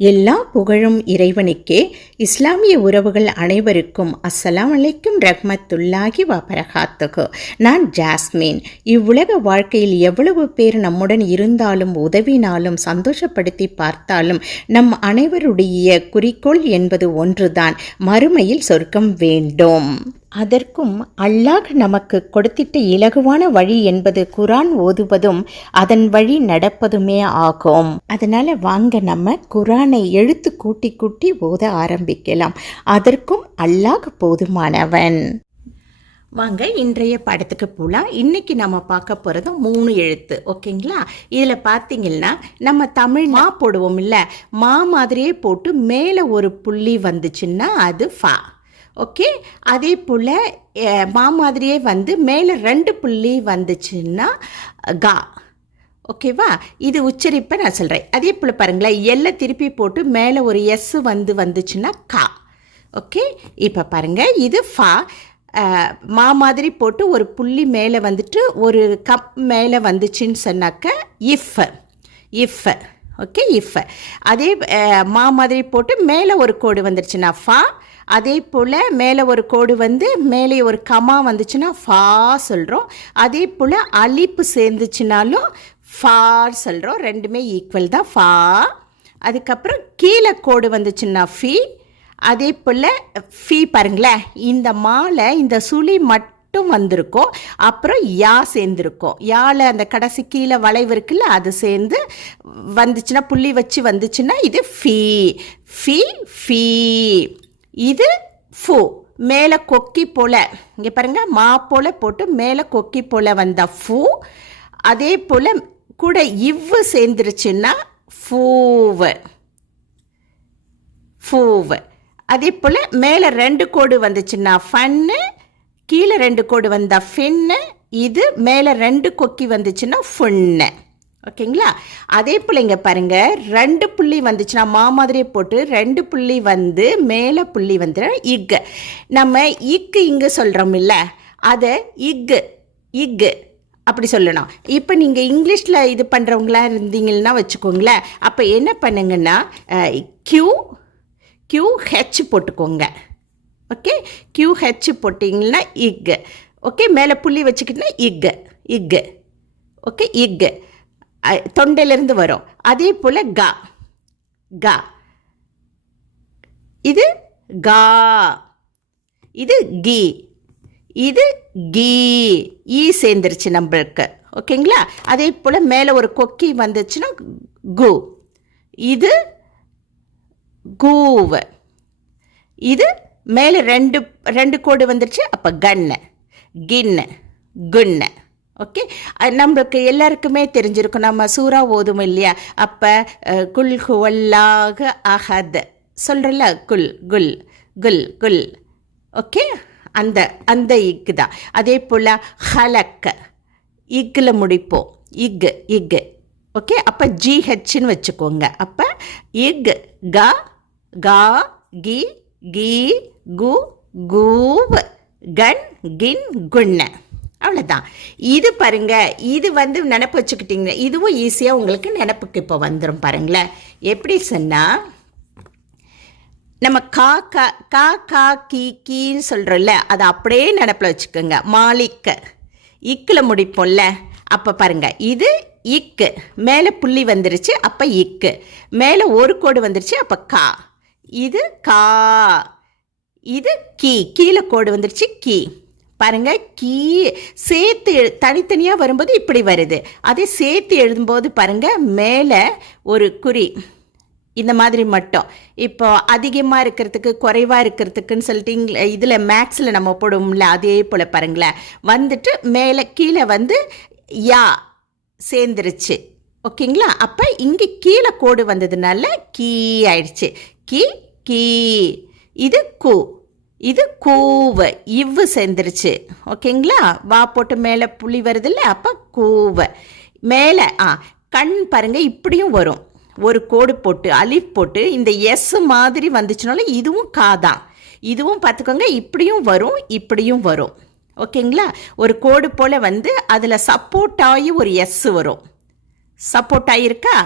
எல்லா புகழும் இறைவனுக்கே. இஸ்லாமிய உறவுகள் அனைவருக்கும் அஸ்ஸலாம் அலைக்கும் ரஹ்மத்துல்லாஹி வபரகாத்துஹு. நான் ஜாஸ்மின். இவ்வுலக வாழ்க்கையில் எவ்வளவு பேர் நம்முடன் இருந்தாலும் உதவினாலும் சந்தோஷப்படுத்தி பார்த்தாலும் நம் அனைவருடைய குறிக்கோள் என்பது ஒன்றுதான், மறுமையில் சொர்க்கம் வேண்டும். அதற்கும் அல்லாஹ் நமக்கு கொடுத்திட்ட இலகுவான வழி என்பது குரான் ஓதுவதும் அதன் வழி நடப்பதுமே ஆகும். அதனால வாங்க நம்ம குரானை எழுத்து கூட்டி கூட்டி ஓத ஆரம்பிக்கலாம். அதற்கும் அல்லாஹ் போதுமானவன். வாங்க இன்றைய படத்துக்கு போகலாம். இன்னைக்கு நம்ம பார்க்க போகிறது 3 எழுத்து. ஓகேங்களா? இதில் பார்த்தீங்கன்னா நம்ம தமிழ் மா போடுவோம் இல்லை, மா மாதிரியே போட்டு மேலே ஒரு புள்ளி வந்துச்சுன்னா அது ஃபா. ஓகே, அதே போல் மா மாதிரியே வந்து மேலே 2 புள்ளி வந்துச்சுன்னா கா. ஓகேவா? இது உச்சரிப்பை நான் சொல்கிறேன். அதே போல் பாருங்களேன், எல்லை திருப்பி போட்டு மேலே ஒரு எஸ் வந்துச்சுன்னா கா. ஓகே, இப்போ பாருங்கள், இது ஃபா. மா மாதிரி போட்டு ஒரு புள்ளி மேலே வந்துட்டு ஒரு கப் மேலே வந்துச்சுன்னு சொன்னாக்க இஃப். Okay, if. அதே மா மாதிரி போட்டு மேலே ஒரு கோடு வந்துருச்சுன்னா ஃபா. அதே போல் மேலே ஒரு கோடு வந்து மேலே ஒரு கமா வந்துச்சுன்னா ஃபா சொல்கிறோம். அதே போல் அலிப்பு சேர்ந்துச்சுனாலும் ஃபார் சொல்கிறோம். ரெண்டுமே ஈக்குவல் தான், ஃபா. அதுக்கப்புறம் கீழே கோடு வந்துச்சுன்னா ஃபி. அதே போல் ஃபி பாருங்களேன், இந்த மாலை இந்த சுழி மட்டும் வந்திருக்கும், அப்புறம் யா சேர்ந்துருக்கும். யால அந்த கடைசி கீழே வளைவு இருக்குல்ல, அது சேர்ந்து வந்துச்சுன்னா புள்ளி வச்சு வந்துச்சுன்னா இது ஃபி. ஃபி. இது ஃபு. மேலே கொக்கி போல், இங்கே பாருங்கள், மா போல் போட்டு மேலே கொக்கி போல் வந்த ஃபு. அதே போல் கூட இவ்வு சேர்ந்துருச்சுன்னா ஃபூவு. அதே போல் மேலே 2 கோடு வந்துச்சுன்னா ஃபன்னு, கீழே 2 கோடு வந்தால் ஃபின்னு, இது மேலே 2 கொக்கி வந்துச்சுன்னா ஃபுன்னு. ஓகேங்களா? அதே போல் இங்கே பாருங்கள், 2 புள்ளி வந்துச்சுன்னா மா மாதிரியே போட்டு 2 புள்ளி வந்து மேலே புள்ளி வந்து இக்கு. நம்ம இக்கு இங்கே சொல்கிறோம் இல்லை, அதை இக்கு அப்படி சொல்லணும். இப்போ நீங்கள் இங்கிலீஷில் இது பண்ணுறவங்களா இருந்தீங்கன்னா வச்சுக்கோங்களேன். அப்போ என்ன பண்ணுங்கன்னா QH போட்டுக்கோங்க. ஓகே, QH போட்டிங்கன்னா இக்கு. ஓகே, மேலே புள்ளி வச்சுக்கிட்டோன்னா இக்கு. ஓகே, இக்கு தொண்டையிலிருந்து வரும். அதே போல் கா. இது கா. இது கி. இது கீ. ஈ சேர்ந்துருச்சு நம்மளுக்கு. ஓகேங்களா? அதே போல் மேலே ஒரு கொக்கி வந்துச்சுன்னா கு. இது கூவு. இது மேலே 2 கோடு வந்துருச்சு, அப்போ கின்னு. ஓகே, நம்மளுக்கு எல்லாருக்குமே தெரிஞ்சிருக்கும், நம்ம சூறா ஓதும் இல்லையா, அப்போ குல் ஹுவல்லாஹு அஹத் சொல்கிறல்ல, குல். ஓகே, அந்த இக்கு தான். அதே போல் ஹலக்க இக்கில் முடிப்போம், இக்கு. ஓகே, அப்போ GHன்னு வச்சுக்கோங்க. அப்போ இக் கா கி கீ கு கூவ் கன் கின் குன்ன. அவ்வளோதான். இது பாருங்க, இது வந்து நினப்பு வச்சுக்கிட்டிங்க, இதுவும் ஈஸியாக உங்களுக்கு நினப்புக்கு இப்போ வந்துடும். பாருங்களேன், எப்படி சொன்னால் நம்ம கா கீன்னு சொல்கிறோம்ல, அதை அப்படியே நினப்பில் வச்சுக்கோங்க. மாலிக்க இக்கில் முடிப்போம்ல, அப்போ பாருங்கள், இது இக்கு, மேலே புள்ளி வந்துருச்சு, அப்போ இக்கு, மேலே ஒரு கோடு வந்துருச்சு, அப்போ கா. இது கா. இது கீழே கோடு வந்துருச்சு, கீ. பாருங்க, கீ சேர்த்து தனித்தனியாக வரும்போது இப்படி வருது. அதே சேர்த்து எழுதும்போது பாருங்க, மேலே ஒரு குறி இந்த மாதிரி மட்டும். இப்போ அதிகமாக இருக்கிறதுக்கு குறைவாக இருக்கிறதுக்குன்னு சொல்லிட்டு இதில் மேக்ஸில் நம்ம போடுவோம்ல, அதே போல் பாருங்களேன், வந்துட்டு மேலே கீழே வந்து யா சேர்ந்துருச்சு. ஓகேங்களா? அப்போ இங்கே கீழே கோடு வந்ததுனால கீ ஆயிடுச்சு. கீ. இது கு. இது கூவு. இவ்வு சேர்ந்துருச்சு. ஓகேங்களா? வா போட்டு மேலே புள்ளி வருதில்ல, அப்போ கூவு. மேலே கண் பாருங்கள், இப்படியும் வரும், ஒரு கோடு போட்டு அலிஃப் போட்டு இந்த எஸ் மாதிரி வந்துச்சுனாலும் இதுவும் காதான். இதுவும் பார்த்துக்கோங்க, இப்படியும் வரும். ஓகேங்களா? ஒரு கோடு போல் வந்து அதில் சப்போர்ட் ஆகி ஒரு எஸ் வரும். சப்போர்ட் ஆகியிருக்கா,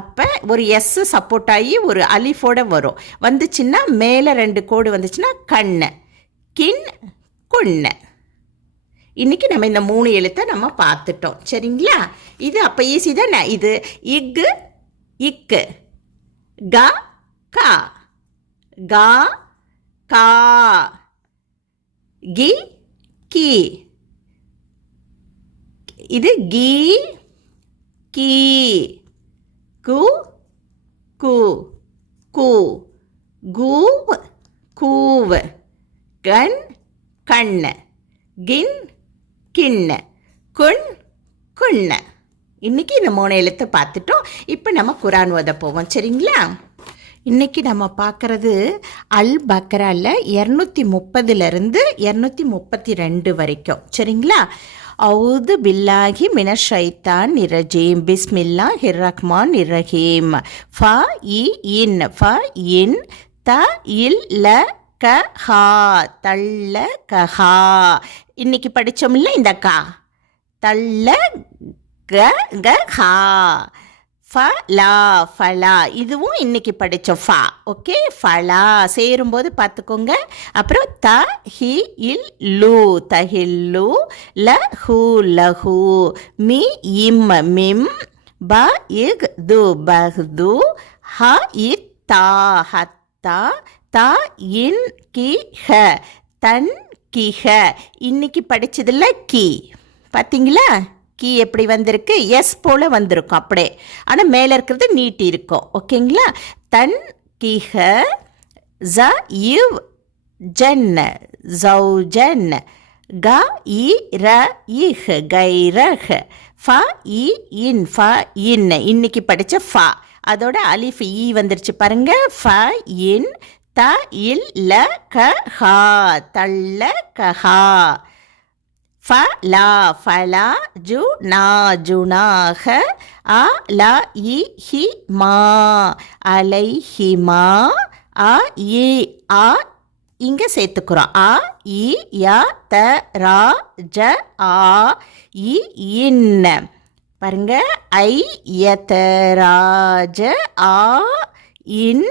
அப்போ ஒரு எஸ் சப்போர்ட் ஆகி ஒரு அலிஃபோட வரும். வந்துச்சுன்னா மேலே 2 கோடு வந்துச்சுன்னா கண்ணு, கின், கொண்ணு. இன்றைக்கி நம்ம இந்த 3 எழுத்தை நம்ம பார்த்துட்டோம். சரிங்களா? இது அப்போ ஈஸி தானே. இது இக்கு, இக்கு, கா, கா, கா, கா, கி, கி. இது கீ, கீ, கு, கு, கு, கூவ், கூவ், கண், கண்ணு, கின், கிண்ண, கொண், கொண்ண. இன்றைக்கி இந்த 3 எழுத்தை பார்த்துட்டோம். இப்போ நம்ம குரான் ஓத போவோம். சரிங்களா? இன்றைக்கி நம்ம பார்க்குறது அல் பக்ராவில் 230லேருந்து 232 வரைக்கும். சரிங்களா? அவுது பில்லாஹி மினஷ் ஷைத்தானிர் ரஜீம் பிஸ்மில்லாஹிர் ரஹ்மானிர் ரஹீம். ஃப இ இன், ஃப இன், த இல் ல க ஹா, தள்ள கஹா. இன்னைக்கு படித்தோம்ல இந்த கா, தள்ள க க ஹா. ஃபலா, ஃபலா, இதுவும் இன்னைக்கு படித்தோம். ஃபா, ஓகே. ஃபலா சேரும்போது பார்த்துக்கோங்க. அப்புறம் த ஹி இல் லு, தஹில்லு, ல ஹூ, லஹூ, மி இம், மிம், ப இக் து, பஹ்து, ஹ இத் தா, ஹத்தா, தா இன் கி ஹ, தன் கிஹ. இன்னைக்கு படித்ததில் கி பார்த்தீங்களா? கீ எப்படி வந்திருக்கு? எஸ் போல் வந்திருக்கும் அப்படியே. ஆனால் மேலே இருக்கிறது நீட்டி இருக்கும். ஓகேங்களா? தன் கிஹ, ஜ இவ் ஜன், ஜௌஜன், க இ ர இஹ், கைரஹ், ஃப இ இன், ஃப இன். இன்னைக்கு படித்த ஃபா, அதோட அலிஃப் ஈ வந்துருச்சு பாருங்க. ஃப இன், த இல் ல க ஹா, தள்ள கஹா. ஃபலா, ஃபலா, ஜு நா, ஜுனாஹ, அ ல இ ஹி மா, அலைஹிமா, அ இ ஆ இங்கே சேர்த்துக்கிறோம். அ இ ய த ரா ஜ ஆ இ இன். பாருங்க, ஐ ய த ரா ஜ ஆ இன்,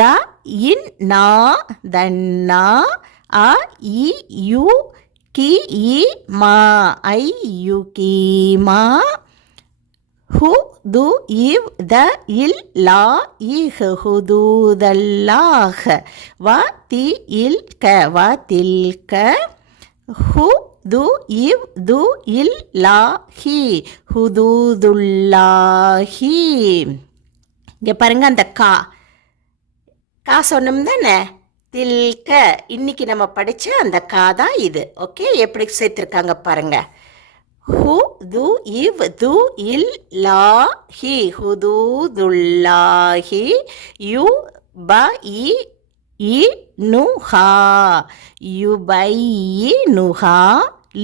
த இன் நா, தன்னா, அ இ யு கி இ மா, ஐ யு கி மா, ஹு து இவ் த இல் லா இஹ், ஹுதூதல்லாஹ், வ தி இல் க, வ தில் க, ஹு து இவ் து இல் லா ஹி, ஹுதூதுல்லாஹி. இங்கே பாருங்க, அந்த கா கா சொன்னோம் தானே. தில்க இன்னைக்கு நம்ம படித்த அந்த கா தான் இது. ஓகே, எப்படி சேர்த்துருக்காங்க பாருங்க. ஹு து இவ் து இல் லா ஹி, ஹுதூதுல்லாஹி, யு ப இ நு ஹா, யுபை நு ஹா,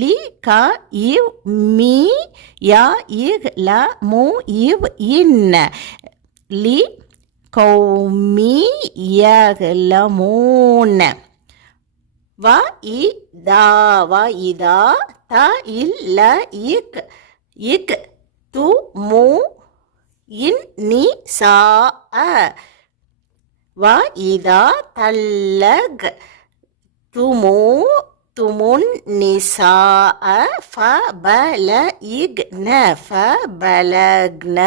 லி க இவ் மீ யா இக் ல மு இவ் இன், லி கௌமி யக்லமூன். வ இதா, வ இதா, த இல் ல இக், இக் து மு இன் நி சா அ, வ இதா தல்லக் துமு துமுன் நிசா அ, ஃப பல இக்ன, ஃப பலக்ன,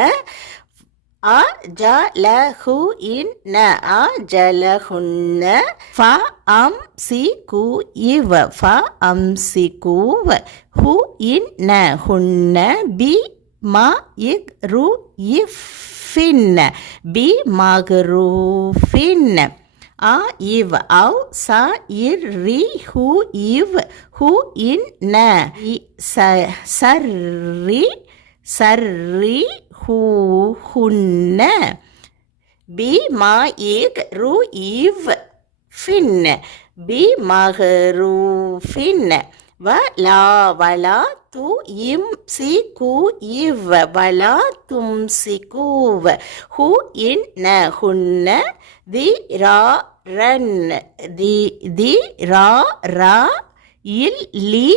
அஜலஹு இன்ன, அஜலஹுன்ன, ஃப அம் சி கு இவ், ஃப அம் சி குவ், ஹு இன்ன ஹுன்ன, பி ம இக் ரு இஃபின், பி மக்ரூஃபின், அ இவ் அவ் ச இர் ரி ஹு இவ், ஹு இன்ன, சர்ரி சர்ரி ஹூ ஹுன்ன, பி மா இக் ரு இவ் ஃபின், பி மஹரூஃபின், வ லா வலா து இம் சி கு இவ், வலா தும் சி கூவ், ஹு இன்ன ஹுன்ன, தி ரா ரன், தி ரா ரா இல் லி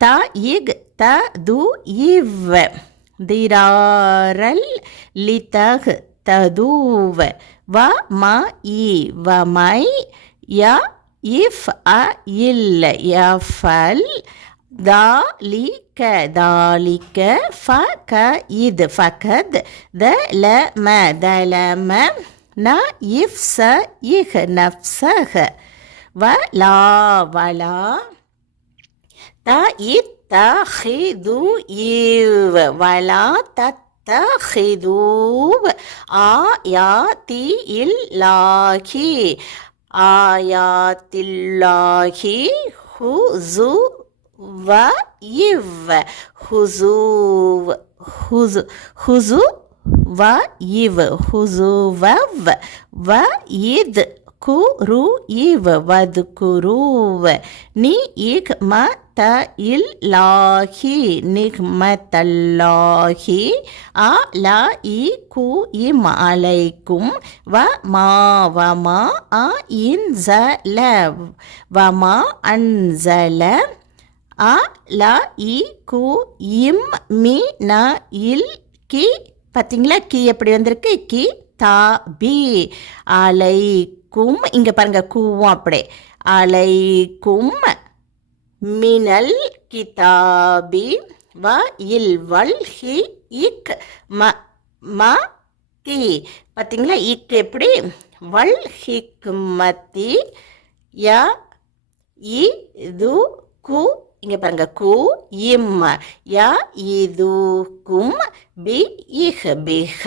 த இக் த து இவ், திராரல் லிதகு ததூவ வ ம இ வமை ய இஃப் அ இல்ல யஃபல் தாலிக தாலிக ஃப க இது ஃபகத் த ல ம தலம ந இஃப் ச இஹ் நஃப்ஸஹ வ லா வலா த இத்தஹிது இவ் வலா தத்தஹிதூவ் ஆயாத்தி இல்லாஹி ஆயாத்தில்லாஹி ஹுசு வ இவ் ஹுசூவ் ஹுசு ஹுசு வ இவ் ஹுசுவவ் வ இத் குரு இவ் வது குருவ் நி இக் ம த இல்லாஹி நிக்மத்தல்லாஹி அ ல இ கு இம் அலைக்கும் வ மா அ இன்ஸல வ மா அன்ஸல அ ல இ கு இம் மி ந இல் கி பார்த்தீங்களா கி எப்படி வந்திருக்கு கி தா பி அலைக்கும் இங்கே பாருங்க கூவும் அப்படியே அலைக்கும் மினல் கிதாபி வ இல் வல் ஹி இக் ம ம தி பார்த்தீங்களா இக் எப்படி வல் ஹிக்மதி ய இது கு இங்கே பாருங்க கு இம் ய இதுக்கும் பி இஹ் பிஹ்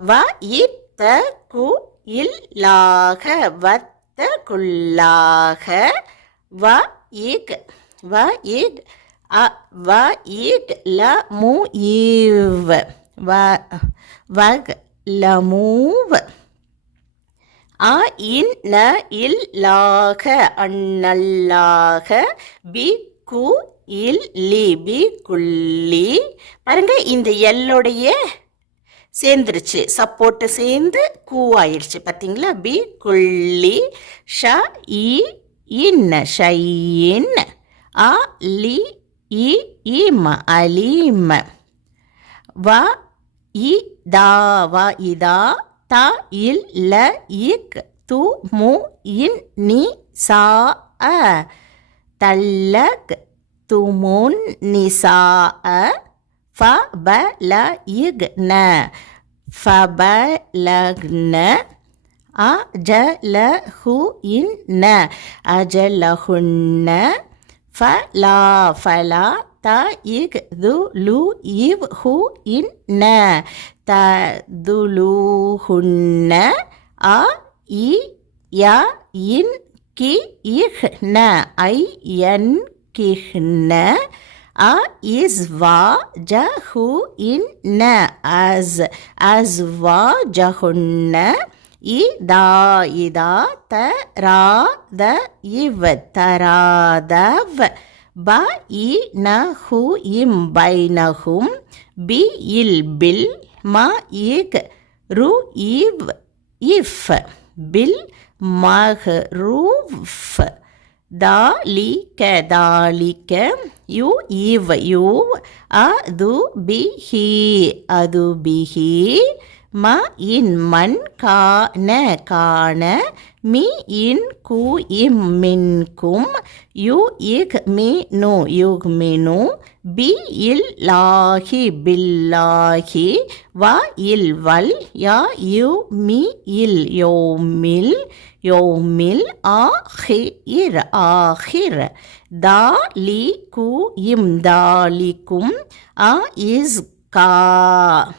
வ இத்த கு இல்லாக வத்த குல்லாக வ இக் வ இக் ல மு இவ் வக் லமூவ் அ இன் இல்லாக அன்னல்லாக பி கு இல் லி பி குல்லி பாருங்க இந்த எல்லோடைய சேர்ந்துருச்சு சப்போர்ட்டு சேர்ந்து கூவாயிடுச்சு பார்த்தீங்களா பி குல்லி ஷ இ இன் ஷையின் அ லி இ இம் அலீம் வ இ தா வ இதா த இல் ல இக் து மு இன் நி சா அ தல்லக் துமுன் நிசா அ ஃப ப ல இக் ந ஃப ப லக்ன அஜலஹு இன்ன அஜலஹுன்ன ஃபலா ஃபலா த இக் து லு இவ் ஹு இன்ன ததுலுஹுன்ன அ இ ய இன் கி இஹ்ன ஐ என் கிஹ்ன அ இஸ்வா ஜஹு இன்ன அஸ்வா ஜஹுன்ன இதா இதா தரா த இவ் தராதவ் ப இ நஹு இம் பைனஹும் பி இல் பில் ம இக் ரு இவ் இஃப் பில் மஹ்ரூஃப் தாலிக தாலிக யு இவ் யு அது பிஹி அது பிஹி ம இன் மன் கான கான மி இன் கு இம் மின்கும் யு இக் மி நு யுக் மினு பி இல் லாஹி பில்லாஹி வ இல் வல் யா யு மி இல் யோமில் யோமில் ஆஹிர் ஆஹிர் தாலி கு இம் தாலிக்கும் அ இஸ் கா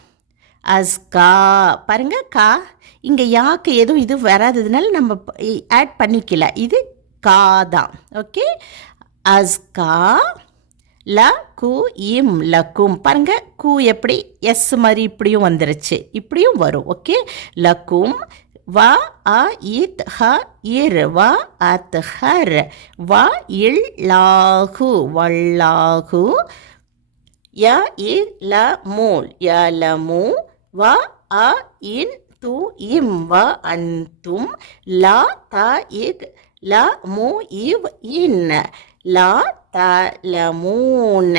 அஸ்கா பாருங்க கா இங்கே யாக்கு எதுவும் இது வராததுனால நம்ம ஆட் பண்ணிக்கல இது கா தான் ஓகே அஸ்கா ல கு இம் லக்கும் பாருங்க கு எப்படி எஸ் மாதிரி இப்படியும் வந்துருச்சு இப்படியும் வரும் ஓகே லக்கும் வ அ இத் ஹ இர் வ அத் ஹர் வ இல் லாகு வல்லாகு ய இல் ல மூல் ய லமு வ அ இன் து இம் வ அன்தும் லா த இக் ல மு இவ் இன் லா த லமூன்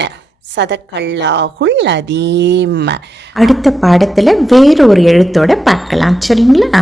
சதக்கல்லாஹுல் அதீம். அடுத்த பாடத்தில் வேறொரு எழுத்தோட பார்க்கலாம், சரிங்களா?